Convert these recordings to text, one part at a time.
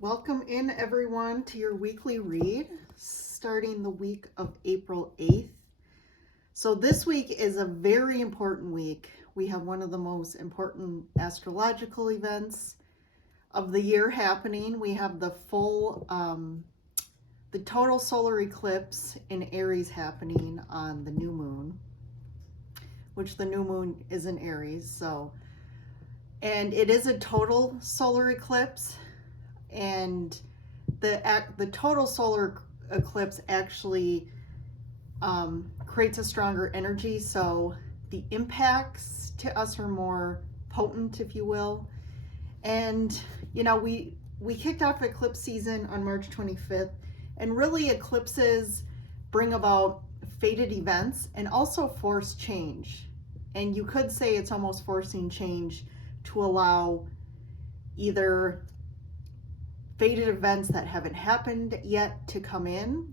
Welcome in everyone to your weekly read starting the week of April 8th. So this week is a very important week. We have one of the most important astrological events of the year happening. We have the total solar eclipse in Aries happening on the new moon, which the new moon is in Aries. And it is a total solar eclipse, and the total solar eclipse actually creates a stronger energy, so the impacts to us are more potent, if you will. And we kicked off eclipse season on March 25th, and really eclipses bring about fated events and also force change. And you could say it's almost forcing change to allow either fated events that haven't happened yet to come in,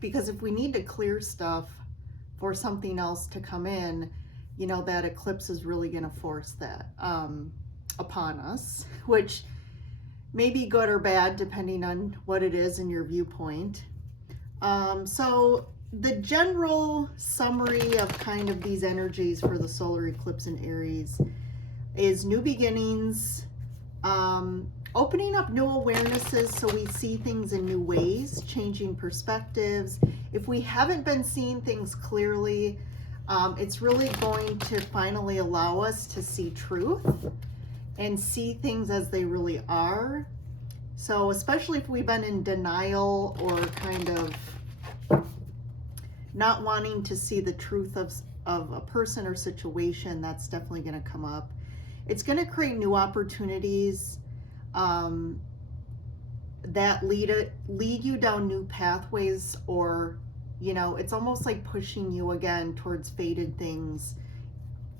because if we need to clear stuff for something else to come in, that eclipse is really going to force that upon us, which may be good or bad depending on what it is in your viewpoint. So the general summary of kind of these energies for the solar eclipse in Aries is new beginnings, opening up new awarenesses so we see things in new ways, changing perspectives. If we haven't been seeing things clearly, it's really going to finally allow us to see truth and see things as they really are. So especially if we've been in denial or kind of not wanting to see the truth of a person or situation, that's definitely going to come up. It's going to create new opportunities that lead you down new pathways, or it's almost like pushing you again towards fated things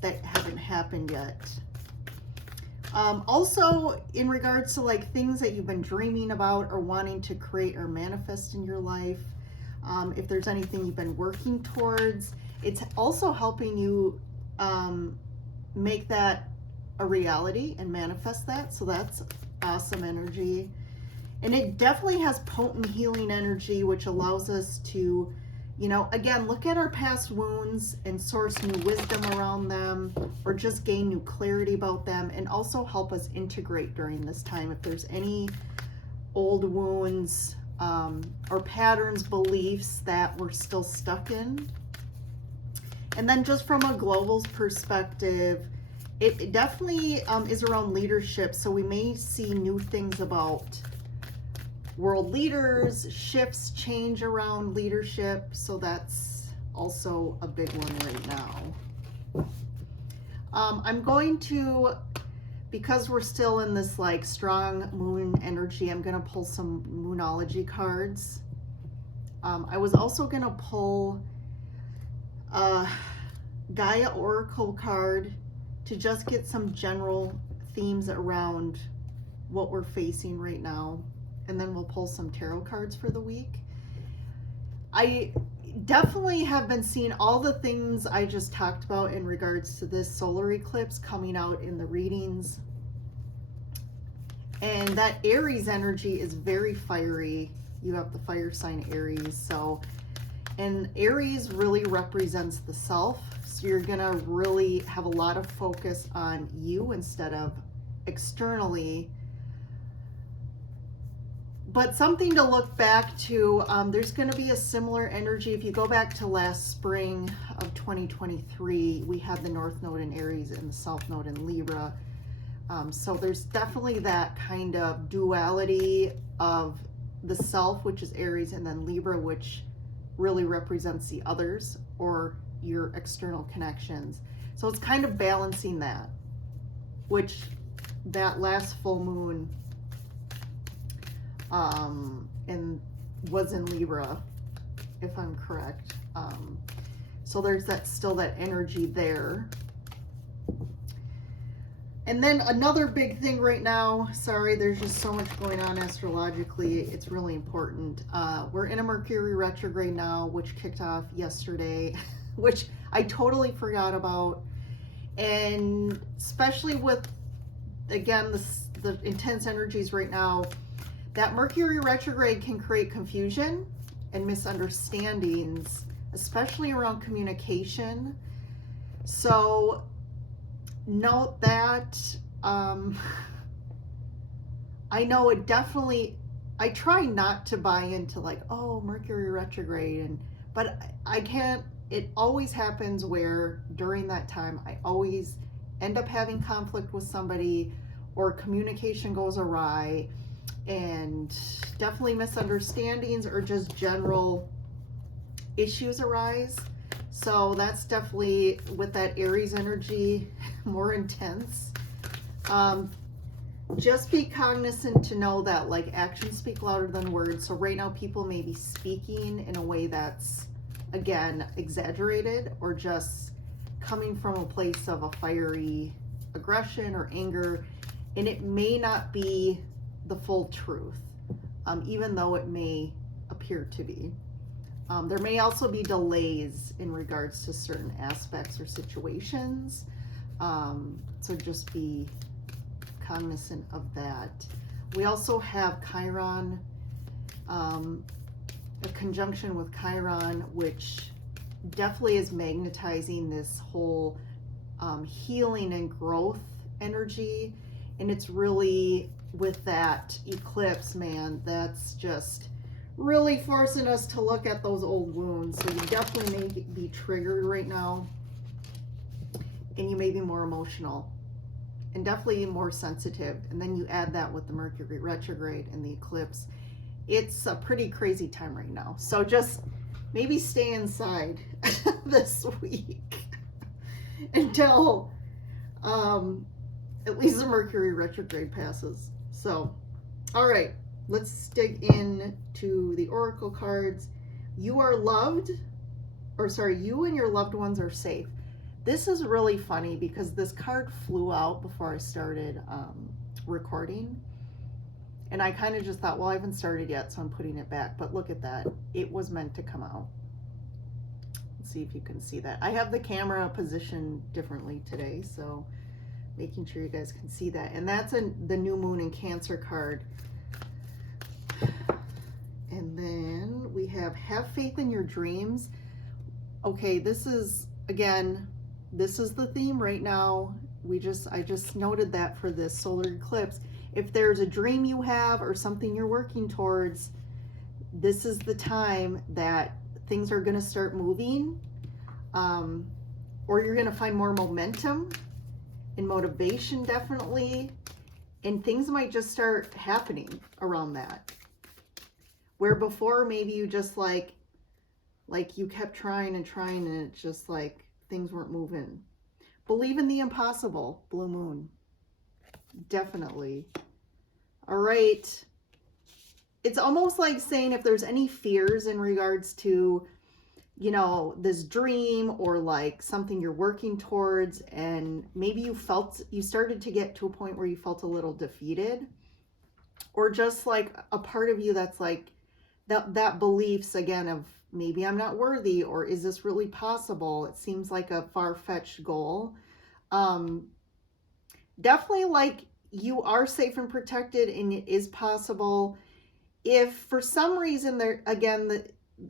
that haven't happened yet. Also in regards to like things that you've been dreaming about or wanting to create or manifest in your life, if there's anything you've been working towards, it's also helping you make that a reality and manifest that. So that's awesome energy. And it definitely has potent healing energy, which allows us to, again, look at our past wounds and source new wisdom around them, or just gain new clarity about them, and also help us integrate during this time if there's any old wounds or patterns, beliefs that we're still stuck in. And then just from a global perspective, it definitely is around leadership. So we may see new things about world leaders, shifts, change around leadership. So that's also a big one right now. I'm going to, because we're still in this like strong moon energy, I'm going to pull some moonology cards. I was also going to pull a Gaia Oracle card to just get some general themes around what we're facing right now. And then we'll pull some tarot cards for the week. I definitely have been seeing all the things I just talked about in regards to this solar eclipse coming out in the readings. And that Aries energy is very fiery. You have the fire sign Aries. And Aries really represents the self. So you're gonna really have a lot of focus on you instead of externally. But something to look back to, there's going to be a similar energy. If you go back to last spring of 2023, we had the North Node in Aries and the South Node in Libra. So there's definitely that kind of duality of the self, which is Aries, and then Libra, which really represents the others or your external connections. So it's kind of balancing that, which that last full moon and was in Libra, if I'm correct. So there's still that energy there. And then another big thing right now, sorry, there's just so much going on astrologically, it's really important. We're in a Mercury retrograde now, which kicked off yesterday, which I totally forgot about. And especially with, again, the intense energies right now, That Mercury retrograde can create confusion and misunderstandings, especially around communication. So note that. I know it definitely, I try not to buy into like, oh, Mercury retrograde, but I can't, it always happens where during that time I always end up having conflict with somebody, or communication goes awry, and definitely misunderstandings or just general issues arise. So that's definitely, with that Aries energy, more intense. Just be cognizant to know that like actions speak louder than words. So right now people may be speaking in a way that's, again, exaggerated, or just coming from a place of a fiery aggression or anger, and it may not be the full truth, even though it may appear to be. There may also be delays in regards to certain aspects or situations. So just be cognizant of that. We also have Chiron, a conjunction with Chiron, which definitely is magnetizing this whole healing and growth energy. And it's really with that eclipse, man, that's just really forcing us to look at those old wounds. So you definitely may be triggered right now, and you may be more emotional and definitely more sensitive. And then you add that with the Mercury retrograde and the eclipse. It's a pretty crazy time right now. So just maybe stay inside this week until at least the Mercury retrograde passes. So, all right, let's dig into the oracle cards. You are loved, or sorry, you and your loved ones are safe. This is really funny because this card flew out before I started recording. And I kind of just thought, well, I haven't started yet, so I'm putting it back. But look at that. It was meant to come out. Let's see if you can see that. I have the camera positioned differently today, so making sure you guys can see that. And that's the new moon in Cancer card. And then we have faith in your dreams. Okay, this is, again, this is the theme right now. I just noted that for this solar eclipse. If there's a dream you have or something you're working towards, this is the time that things are going to start moving, or you're going to find more momentum and motivation, definitely, and things might just start happening around that. Where before maybe you just like you kept trying and trying, and it's just like things weren't moving. Believe in the impossible, Blue Moon. Definitely. All right. It's almost like saying if there's any fears in regards to, you know, this dream or like something you're working towards, and maybe you started to get to a point where you felt a little defeated, or just like a part of you that's like that beliefs again of maybe I'm not worthy, or is this really possible? It seems like a far-fetched goal. Definitely like you are safe and protected, and it is possible. If for some reason there, again,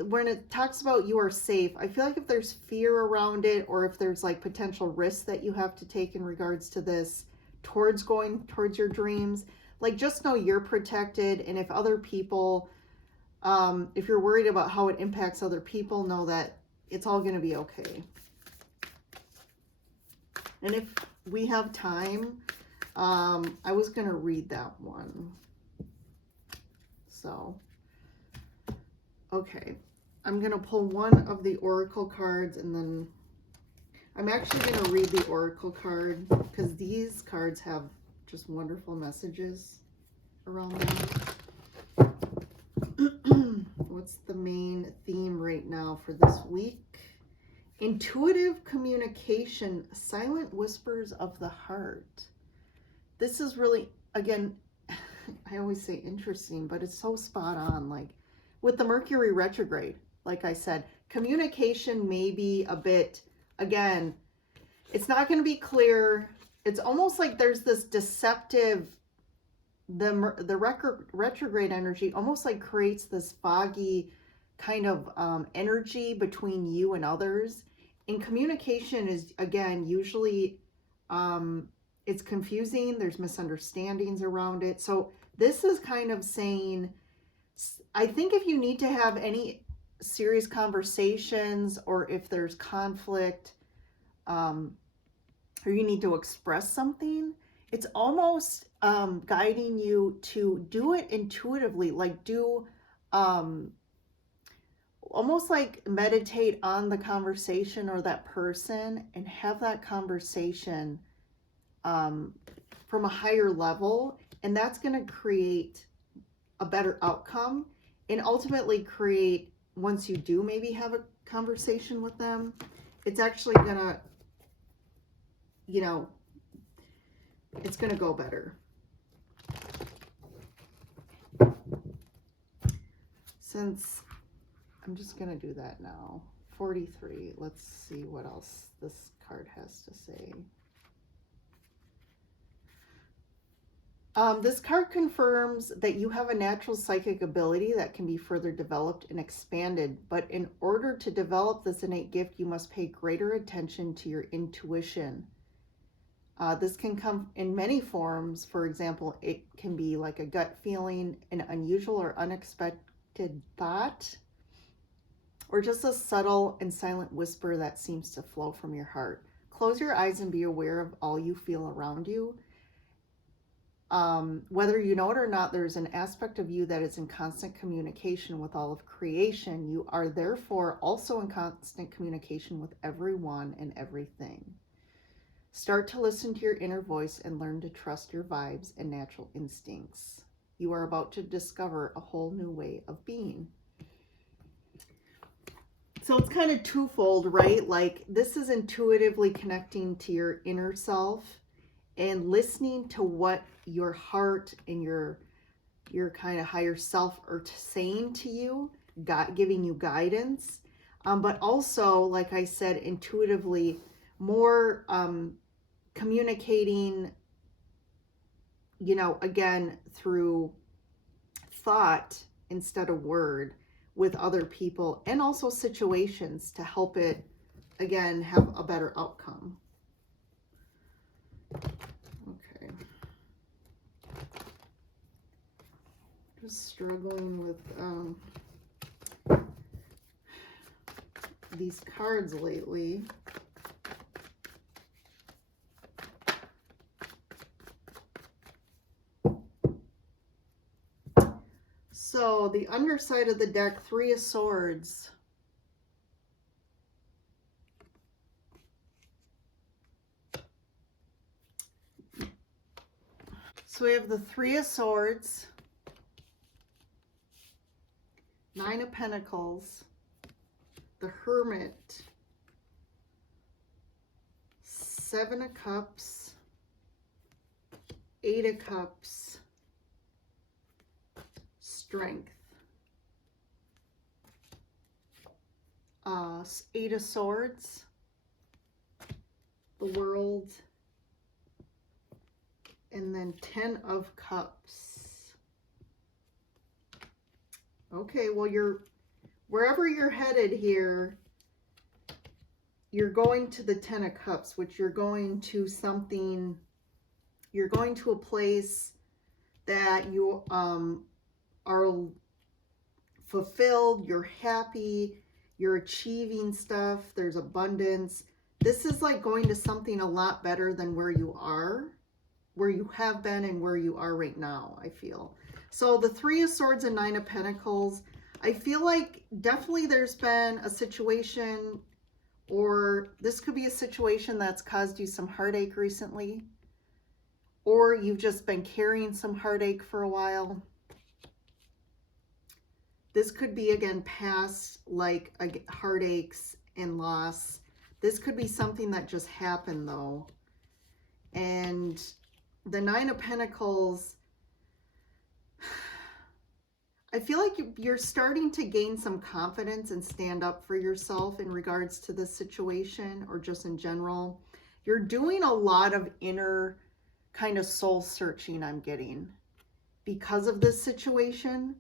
when it talks about you are safe, I feel like if there's fear around it, or if there's like potential risks that you have to take in regards to this, towards going towards your dreams, like just know you're protected. And if other people, if you're worried about how it impacts other people, know that it's all going to be okay. And if we have time, I was going to read that one. So, okay. I'm going to pull one of the oracle cards, and then I'm actually going to read the oracle card because these cards have just wonderful messages around them. What's the main theme right now for this week? Intuitive communication, silent whispers of the heart. This is really, again, I always say interesting, but it's so spot on. Like with the Mercury retrograde, like I said, communication may be a bit, again, it's not going to be clear. It's almost like there's this deceptive the retrograde energy almost like creates this foggy kind of energy between you and others. And communication is, again, usually it's confusing. There's misunderstandings around it. So this is kind of saying, I think if you need to have any serious conversations, or if there's conflict, or you need to express something, it's almost guiding you to do it intuitively, like do almost like meditate on the conversation or that person, and have that conversation from a higher level, and that's going to create a better outcome, and ultimately create, once you do maybe have a conversation with them, it's actually going to, you know, it's going to go better. Since I'm just going to do that now. 43. Let's see what else this card has to say. This card confirms that you have a natural psychic ability that can be further developed and expanded, but in order to develop this innate gift, you must pay greater attention to your intuition. This can come in many forms. For example, it can be like a gut feeling, an unusual or unexpected thought, or just a subtle and silent whisper that seems to flow from your heart. Close your eyes and be aware of all you feel around you. Whether you know it or not, there's an aspect of you that is in constant communication with all of creation. You are therefore also in constant communication with everyone and everything. Start to listen to your inner voice and learn to trust your vibes and natural instincts. You are about to discover a whole new way of being. So it's kind of twofold, right? Like, this is intuitively connecting to your inner self and listening to what your heart and your kind of higher self are saying to you, giving you guidance. But also, like I said, intuitively more communicating, you know, again, through thought instead of word with other people, and also situations to help it, again, have a better outcome. Okay. Just struggling with these cards lately. So the underside of the deck, 3 of Swords. So we have the 3 of Swords, 9 of Pentacles, the Hermit, 7 of Cups, 8 of Cups, Strength, 8 of Swords, the World, and then 10 of Cups. Okay, well, wherever you're headed here, you're going to the 10 of Cups, which you're going to something, you're going to a place that you are fulfilled, you're happy, you're achieving stuff, there's abundance. This is like going to something a lot better than where you are, where you have been, and where you are right now, I feel. So the 3 of Swords and 9 of Pentacles, I feel like definitely there's been a situation, or this could be a situation that's caused you some heartache recently, or you've just been carrying some heartache for a while. This could be, again, past, like, heartaches and loss. This could be something that just happened, though. And the 9 of Pentacles, I feel like you're starting to gain some confidence and stand up for yourself in regards to this situation, or just in general. You're doing a lot of inner kind of soul searching, I'm getting. because of this situation.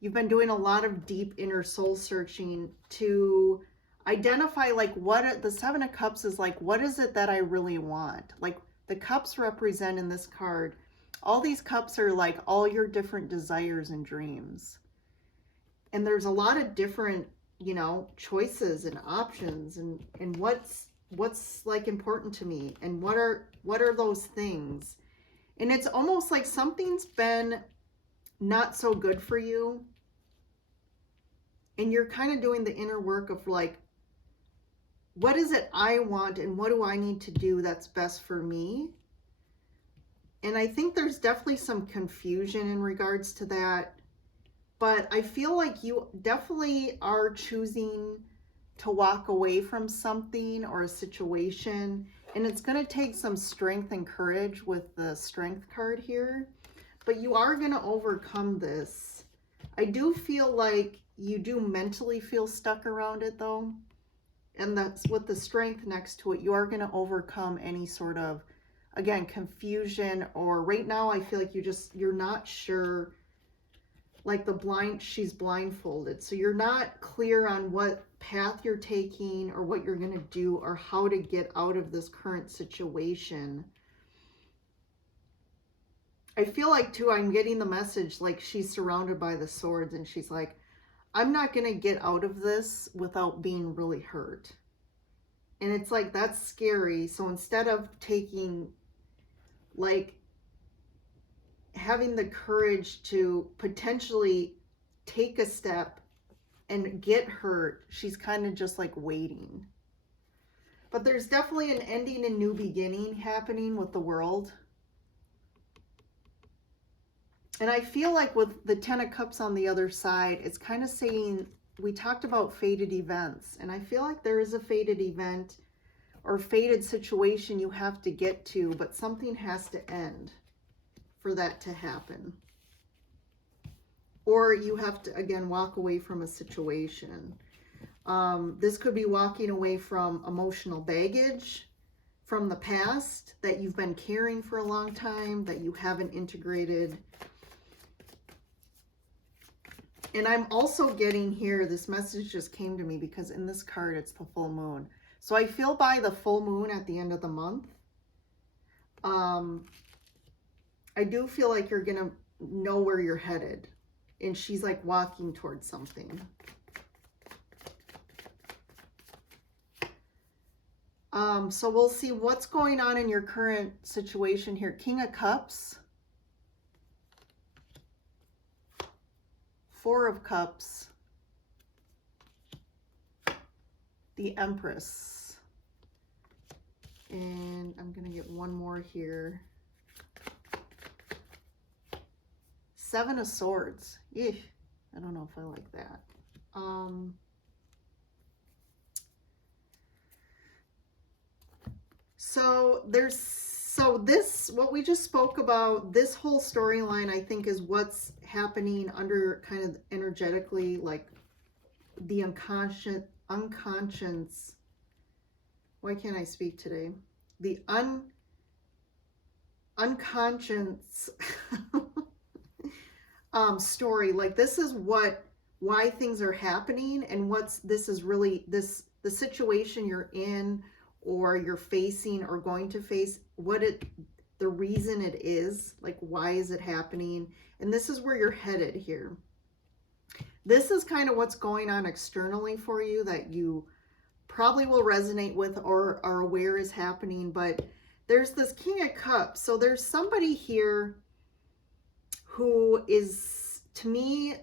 You've been doing a lot of deep inner soul searching to identify like the Seven of Cups is like, what is it that I really want? Like the cups represent in this card, all these cups are like all your different desires and dreams. And there's a lot of different, you know, choices and options and what's like important to me and what are those things. And it's almost like something's been not so good for you. And you're kind of doing the inner work of like, what is it I want and what do I need to do that's best for me? And I think there's definitely some confusion in regards to that. But I feel like you definitely are choosing to walk away from something or a situation. And it's going to take some strength and courage with the Strength card here. But you are going to overcome this. I do feel like you do mentally feel stuck around it though. And that's with the Strength next to it. You are going to overcome any sort of, again, confusion, or right now I feel like you're not sure, like she's blindfolded. So you're not clear on what path you're taking or what you're going to do or how to get out of this current situation. I feel like too, I'm getting the message like she's surrounded by the swords and she's like, I'm not going to get out of this without being really hurt. And it's like, that's scary. So instead of taking, like, having the courage to potentially take a step and get hurt, she's kind of just like waiting. But there's definitely an ending and new beginning happening with the world. And I feel like with the Ten of Cups on the other side, it's kind of saying, we talked about fated events, and I feel like there is a fated event or fated situation you have to get to, but something has to end for that to happen. Or you have to, again, walk away from a situation. This could be walking away from emotional baggage from the past that you've been carrying for a long time, that you haven't integrated. And I'm also getting here, this message just came to me because in this card, it's the full moon. So I feel by the full moon at the end of the month, I do feel like you're going to know where you're headed. And she's like walking towards something. So we'll see what's going on in your current situation here. King of Cups. Four of Cups. The Empress. And I'm going to get one more here. Seven of Swords. Eesh, I don't know if I like that. So this, what we just spoke about, this whole storyline, I think, is what's happening under kind of energetically, like the unconscious, why can't I speak today? The unconscious story. Like this is why things are happening, and this is really the situation you're in or you're facing or going to face, the reason it is, like why is it happening, and this is where you're headed here. This is kind of what's going on externally for you that you probably will resonate with or are aware is happening. But there's this King of Cups, so there's somebody here who is, to me,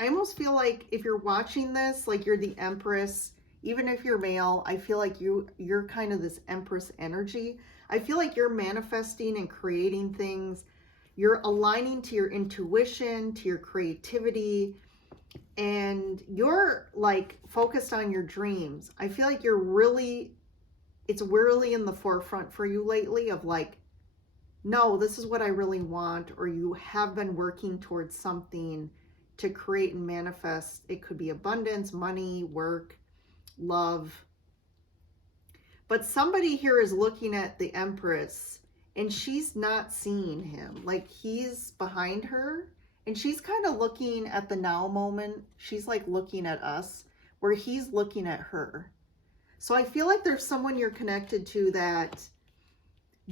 I almost feel like if you're watching this, like you're the Empress. Even if you're male, I feel like you're kind of this Empress energy. I feel like you're manifesting and creating things. You're aligning to your intuition, to your creativity, and you're like focused on your dreams. I feel like it's really in the forefront for you lately of like, no, this is what I really want, or you have been working towards something to create and manifest. It could be abundance, money, work, love. But somebody here is looking at the Empress and she's not seeing him. Like, he's behind her and she's kind of looking at the now moment. She's like looking at us where he's looking at her. So I feel like there's someone you're connected to that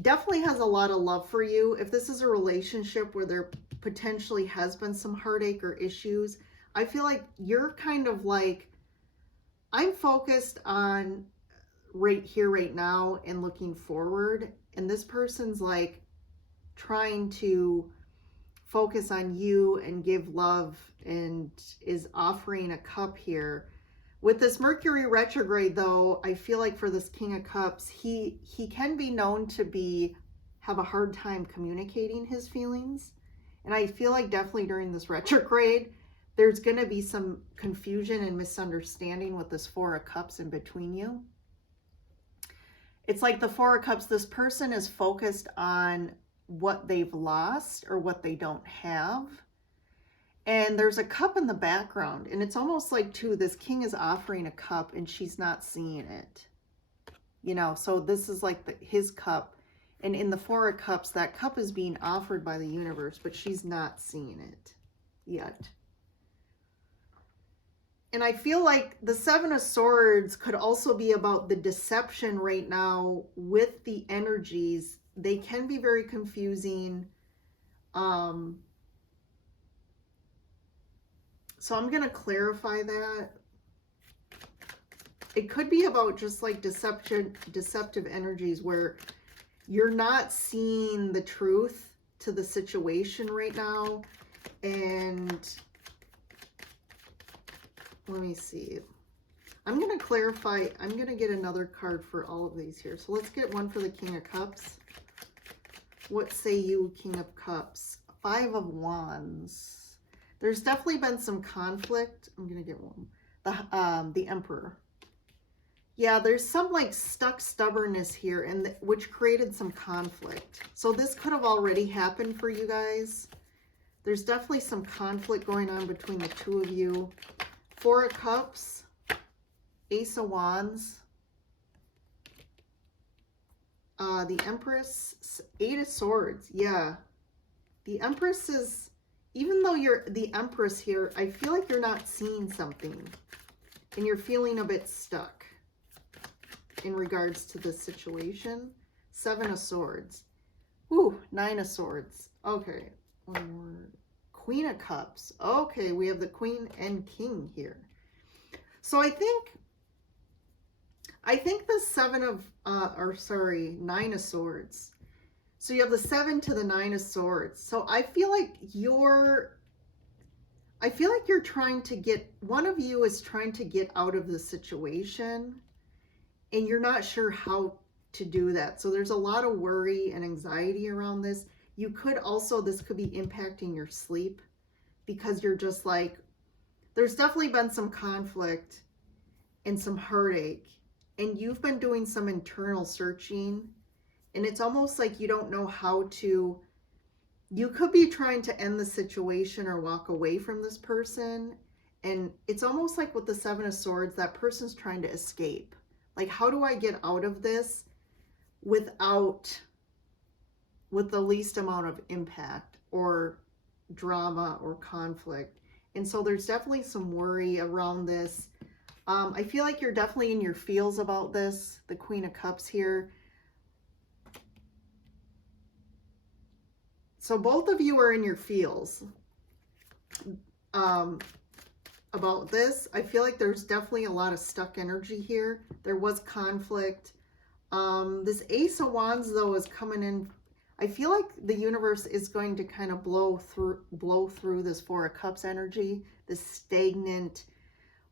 definitely has a lot of love for you. If this is a relationship where there potentially has been some heartache or issues, I feel like you're kind of like, I'm focused on right here, right now, and looking forward. And this person's like trying to focus on you and give love and is offering a cup here. With this Mercury retrograde, though, I feel like for this King of Cups, he can be known to have a hard time communicating his feelings. And I feel like definitely during this retrograde, there's going to be some confusion and misunderstanding with this Four of Cups in between you. It's like the Four of Cups, this person is focused on what they've lost or what they don't have. And there's a cup in the background, and it's almost like, too, this king is offering a cup and she's not seeing it. You know, so this is like his cup. And in the Four of Cups, that cup is being offered by the universe, but she's not seeing it yet. And I feel like the Seven of Swords could also be about the deception right now with the energies. They can be very confusing. So I'm going to clarify that. It could be about just like deceptive energies where you're not seeing the truth to the situation right now. And let me see. I'm going to clarify. I'm going to get another card for all of these here. So let's get one for the King of Cups. What say you, King of Cups? Five of Wands. There's definitely been some conflict. I'm going to get one. The Emperor. Yeah, there's some like stuck stubbornness here, and which created some conflict. So this could have already happened for you guys. There's definitely some conflict going on between the two of you. Four of Cups. Ace of Wands. The Empress. Eight of Swords. Yeah. The Empress is... Even though you're the Empress here, I feel like you're not seeing something. And you're feeling a bit stuck in regards to this situation. Seven of Swords. Ooh, Nine of Swords. Okay. One more. Queen of Cups. Okay, we have the Queen and King here. So I think the Nine of Swords. So you have the 7 to the 9 of Swords. So I feel like you're trying to get, one of you is trying to get out of the situation and you're not sure how to do that. So there's a lot of worry and anxiety around this. You could also, this could be impacting your sleep because you're just like, there's definitely been some conflict and some heartache and you've been doing some internal searching. And it's almost like you don't know how to, you could be trying to end the situation or walk away from this person. And it's almost like with the Seven of Swords, that person's trying to escape. Like, how do I get out of this with the least amount of impact or drama or conflict? And so there's definitely some worry around this. I feel like you're definitely in your feels about this, the Queen of Cups here. So both of you are in your feels about this. I feel like there's definitely a lot of stuck energy here. There was conflict. This Ace of Wands, though, is coming in. I feel like the universe is going to kind of blow through this Four of Cups energy, this stagnant,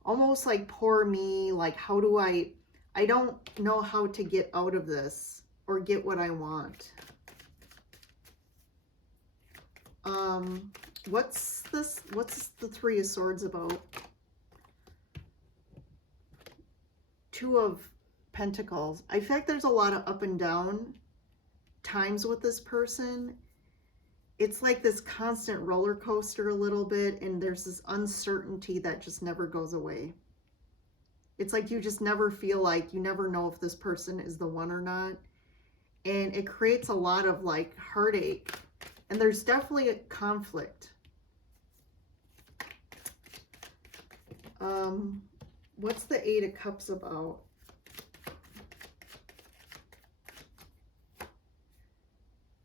almost like poor me, like how do I don't know how to get out of this or get what I want. What's this? What's the Three of Swords about? Two of Pentacles. I feel like there's a lot of up and down times with this person. It's like this constant roller coaster a little bit, and there's this uncertainty that just never goes away. It's like you just never feel like, you never know if this person is the one or not. and it creates a lot of like heartache, and there's definitely a conflict. What's the Eight of Cups about?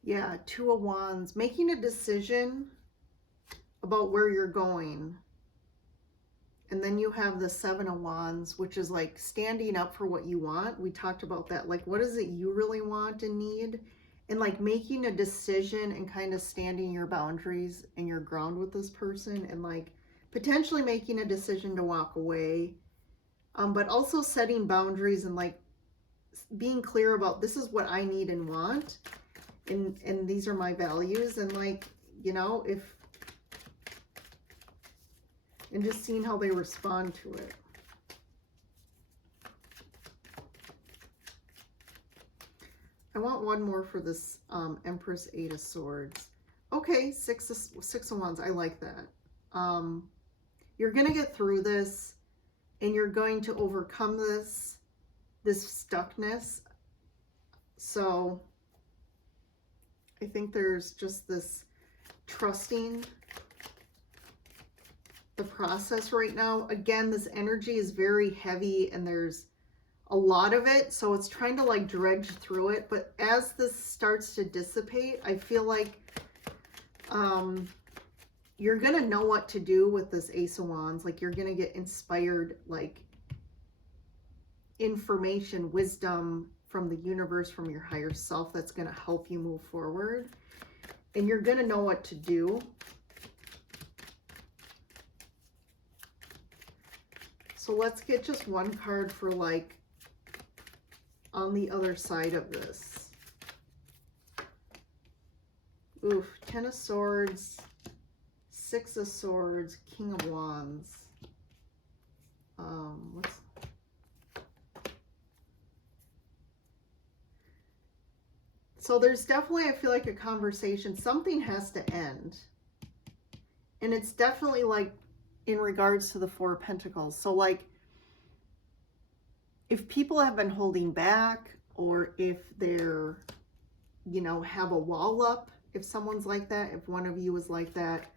Yeah, Two of Wands, making a decision about where you're going. And then you have the Seven of Wands, which is like standing up for what you want. We talked about that. Like, what is it you really want and need? And like making a decision and kind of standing your boundaries and your ground with this person, and like potentially making a decision to walk away. But also setting boundaries and like being clear about, this is what I need and want. And these are my values. And like, you know, and just seeing how they respond to it. I want one more for this Empress, Eight of Swords. Okay, Six of Wands. I like that. You're going to get through this, and you're going to overcome this stuckness. So I think there's just this trusting the process right now. Again, this energy is very heavy and there's a lot of it, so it's trying to like dredge through it. But as this starts to dissipate, I feel like you're gonna know what to do with this Ace of Wands. Like, you're gonna get inspired, like information, wisdom from the universe, from your higher self, that's gonna help you move forward, and you're gonna know what to do. So let's get just one card for like on the other side of this. Oof, Ten of Swords, Six of Swords, King of Wands. So there's definitely, I feel like, a conversation. Something has to end. And it's definitely like in regards to the Four of Pentacles. So like, if people have been holding back, or if they're, you know, have a wall up, if someone's like that, if one of you is like that,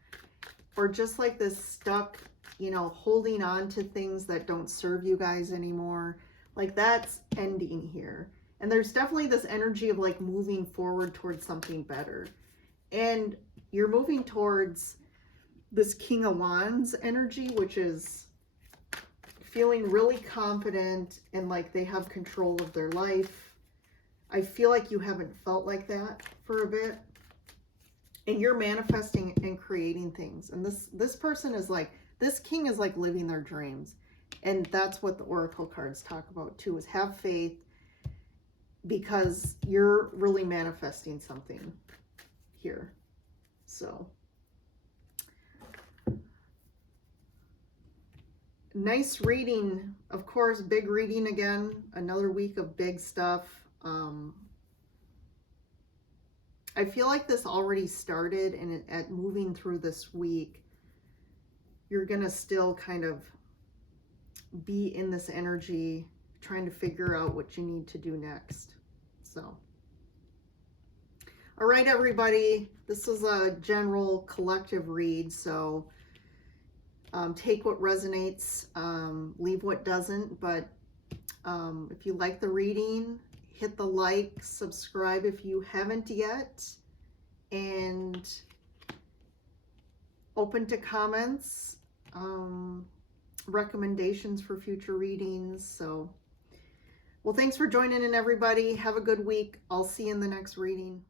or just like this stuck, you know, holding on to things that don't serve you guys anymore, like that's ending here. And there's definitely this energy of like moving forward towards something better. And you're moving towards this King of Wands energy, which is feeling really confident and like they have control of their life. I feel like you haven't felt like that for a bit. And you're manifesting and creating things. And this person is like, this king is like living their dreams. And that's what the Oracle cards talk about too, is have faith, because you're really manifesting something here. So nice reading. Of course, big reading again. Another week of big stuff. I feel like this already started, and at moving through this week, you're going to still kind of be in this energy, trying to figure out what you need to do next. So, all right, everybody, this is a general collective read. So take what resonates, leave what doesn't. But if you like the reading, hit the like, subscribe if you haven't yet, and open to comments, recommendations for future readings. So, well, thanks for joining in, everybody. Have a good week. I'll see you in the next reading.